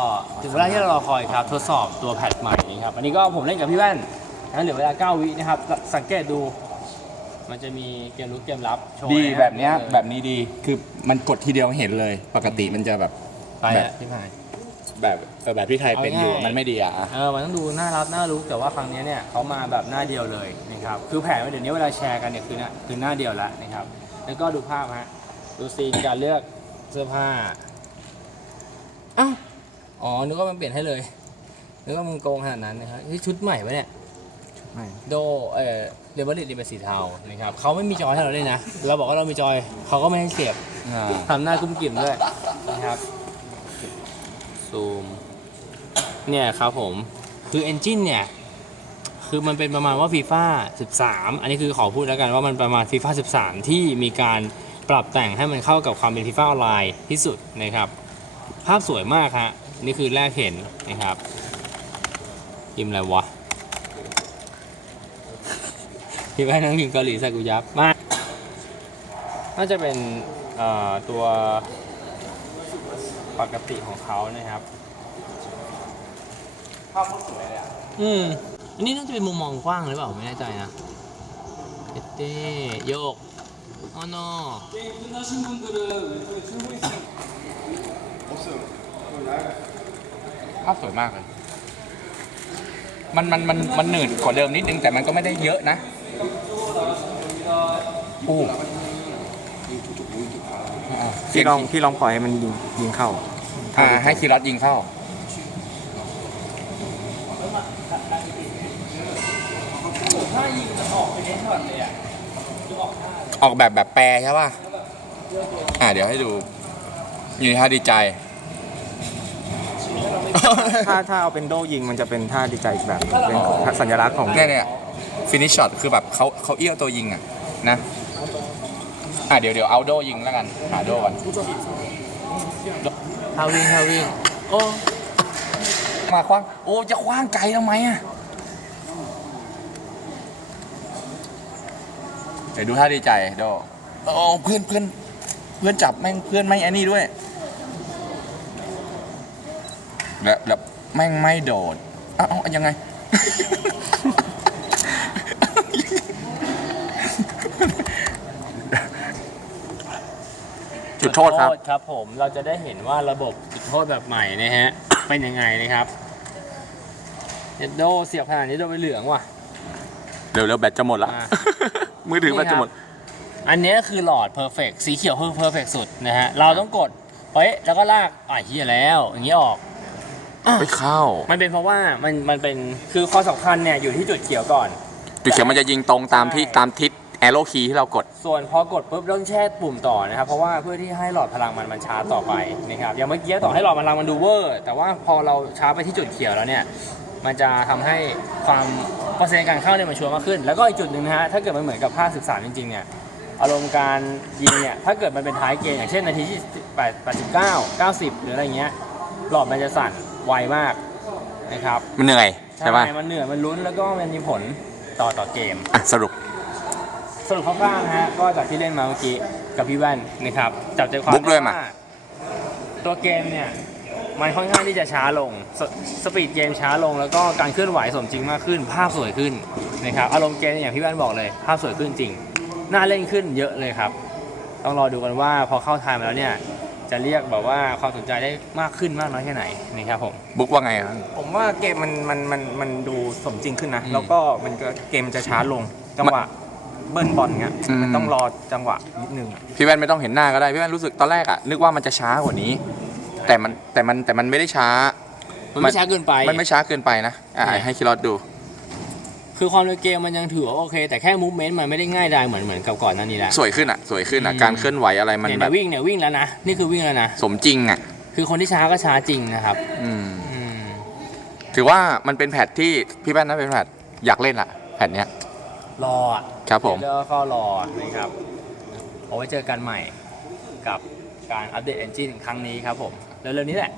ก็ถึงเวลาที่เรารอคอยครับทดสอบตัวแพทใหม่นะครับอันนี้ก็ผมเล่นกับพี่แว่นนะเหลือเวลา 9 วินะครับ สังเกตดู มันจะมีเกมลุกเกมรับโชว์ดีให้แบบเนี้ยเออแบบนี้ดีคือมันกดทีเดียวเห็นเลย ปกติมันจะแบบ ไปแบอะบที่ผ่านแบบเออแบบที่ไทยเป็นอยู่เอาง่าย มันไม่ดีอะอะ เออมันต้องดูน่ารักน่ารู้แต่ว่าครั้งนี้เนี่ยเขามาแบบหน้าเดียวเลยนะครับคือแผนเดี๋ยวนี้เวลาแชร์กันเนี่ยคือหน้าคือหน้าเดียวแล้วนะครับ แล้วก็ดูภาพฮะดูซีนการเลือกเสื้อผ้าอ้าว อ๋อ นึกว่ามันเปลี่ยนให้เลย นึกว่ามึงโกงขนาดนั้นนะครับนี่ชุดใหม่ปะเนี่ย ไม่โด เออเรเบอร์ลิเป็นสีเทา นะครับเขาไม่มีจอยให้เราเลยนะ เราบอกว่าเรามีจอย เขาก็ไม่ให้เสียบอ่าทำหน้ากุ้มกิ่มด้วย นะครับ ซูม เนี่ยครับผม คือเอนจินเนี่ย คือมันเป็นประมาณว่าฟีฟ่า13 อันนี้คือขอพูดแล้วกันว่ามันประมาณฟีฟ่า13 ที่มีการปรับแต่งให้มันเข้ากับความเป็นฟีฟ่าออนไลน์ที่สุดนะครับ ภาพสวยมากฮะ นี่คือแรกเห็นนะครับยิมอะไรวะพี่แว่นนั่งพิมพ์เกาหลีใส่กูยับมากน่าจะเป็นเอ่อตัวปกติของเขานะครับภาพสวยเลยอะอืมอันนี้น่าจะเป็นมุมมองกว้างหรือเปล่าไม่แน่ใจนะเอเต้โยกอ๋อโน ภาพสวยมากเลย มันมันมันมันหนืดกว่าเดิมนิดนึงแต่มันก็ไม่ได้เยอะนะอู้อ่าพี่ลองพี่ลองปล่อยให้มันยิงยิงเข้าอ่าให้คีรอสยิงเข้าถ้ายิงจะออกเป็นเนช็อตเลยอะออกแบบแบบแปรใช่ป่ะ อ่าเดี๋ยวให้ดู อยู่ในท่าดีใจ ถ้าถ้าเอาเป็นโดยิงมันจะเป็นท่าดีใจอีกแบบหนึ่งเป็นสัญลักษณ์ของ เนี่ยเนี่ยฟินิชช็อตคือแบบเขาเขาเอี้ยวตัวยิงอะนะอะเดี๋ยวเดี๋ยวเอาโดยิงแล้วกันหาโดก่อนฮาวิ่งฮาวิ่งโอ้มาคว้างโอ้จะคว้างไกลทำไมอะเดี๋ยวดูท่าดีใจโดโอ้เพื่อนเพื่อนเพื่อนจับแม่งเพื่อนไม่อันนี้ด้วย แบบแบบแม่งไม่โดดเอ้าเอ้ายังไง จุดโทษครับ ครับผมเราจะได้เห็นว่าระบบจุดโทษแบบใหม่นะฮะ เป็นยังไงนะครับเอ็ดโดเสียบขนาดนี้โดนไปเหลืองว่ะ เร็วเร็วแบตจะหมดละ อ่ามือถือแบตจะหมด อันนี้คือหลอดเพอร์เฟกสีเขียวคือเพอร์เฟกสุดนะฮะ เราต้องกดเป๊ะแล้วก็ลากอะเฮียแล้ว อย่างนี้ออก ไม่เข้า มันเป็นเพราะว่ามันมันเป็นคือข้อสำคัญเนี่ยอยู่ที่จุดเขียวก่อน จุดเขียวมันจะยิงตรงตามที่ใช่ตามทิศแอโร่คีย์ที่เรากด ส่วนพอกดปุ๊บต้องแช่ปุ่มต่อนะครับ เพราะว่าเพื่อที่ให้หลอดพลังมันมันชาร์จต่อไปนะครับอย่างเมื่อกี้ต่อให้หลอดพลังมันดูเวอร์ แต่ว่าพอเราชาร์จไปที่จุดเขียวแล้วเนี่ยมันจะทำให้ความเปอร์เซ็นต์การเข้าเนี่ยมันชัวร์มากขึ้น แล้วก็อีกจุดหนึ่งนะฮะถ้าเกิดมันเหมือนกับภาคศึกษาจริงๆเนี่ยอารมณ์การยิงเนี่ยถ้าเกิดมันเป็นท้ายเกมอย่างเช่นนาทีที่8 89 90 หรืออะไรเงี้ยหลอดมันจะสั่น ไวมากนะครับมันเหนื่อยใช่ปะมันเหนื่อยมันลุ้นแล้วก็มันมีผลต่อต่อเกมอะสรุป สรุปคร่าวๆนะฮะก็จากที่เล่นมาเมื่อกี้กับพี่แว่นนะครับจับใจความบุ๊กด้วยมาตัวเกมเนี่ยมันค่อนข้างที่จะช้าลงสสปีดเกมช้าลงแล้วก็การเคลื่อนไหวสมจริงมากขึ้น ภาพสวยขึ้นนะครับอารมณ์เกมเนี่ยอย่างพี่แว่นบอกเลย ภาพสวยขึ้นจริง น่าเล่นขึ้นเยอะเลยครับ ต้องรอดูกันว่าพอเข้าไทม์แล้วเนี่ย จะเรียกแบบว่าความสนใจได้มากขึ้นมากน้อยแค่ไหนนะครับผม บุ๊กว่าไงครับ ผมว่าเกมมันมันมันมันดูสมจริงขึ้นนะ อืมแล้วก็มันก็เกมจะช้าลง จังหวะเบิ้ลบอลเงี้ยอืม มันต้องรอจังหวะนิดนึงอะพี่แว่นไม่ต้องเห็นหน้าก็ได้พี่แว่นรู้สึกตอนแรกอะนึกว่ามันจะช้ากว่านี้ แต่มันแต่มันแต่มันไม่ได้ช้า มันไม่ช้าเกินไป มันไม่ช้าเกินไปนะอะใช่ให้คิรอสดู คือความเร็วเกมมันยังถือว่าโอเค แต่แค่มูฟเมนต์มันไม่ได้ง่ายดายเหมือนเหมือนกับก่อนหน้านี้แล้วสวยขึ้นอะสวยขึ้นอะอืมการเคลื่อนไหวอะไรมันเนี่ยแบเดี๋ยบววิ่งเนี่ยวิ่งแล้วนะ นี่คือวิ่งแล้วนะ สมจริงอะคือคนที่ช้าก็ช้าจริงนะครับอืม อืมถือว่ามันเป็นแพทที่พี่แว่นน่าเป็นแพทอยากเล่นอะแพทเนี้ยรออะครับผม เดี๋ยวก็รอนะครับ เอาไว้เจอกันใหม่กับการอัปเดตเอนจินครั้งนี้ครับผม เร็วๆนี้แหละ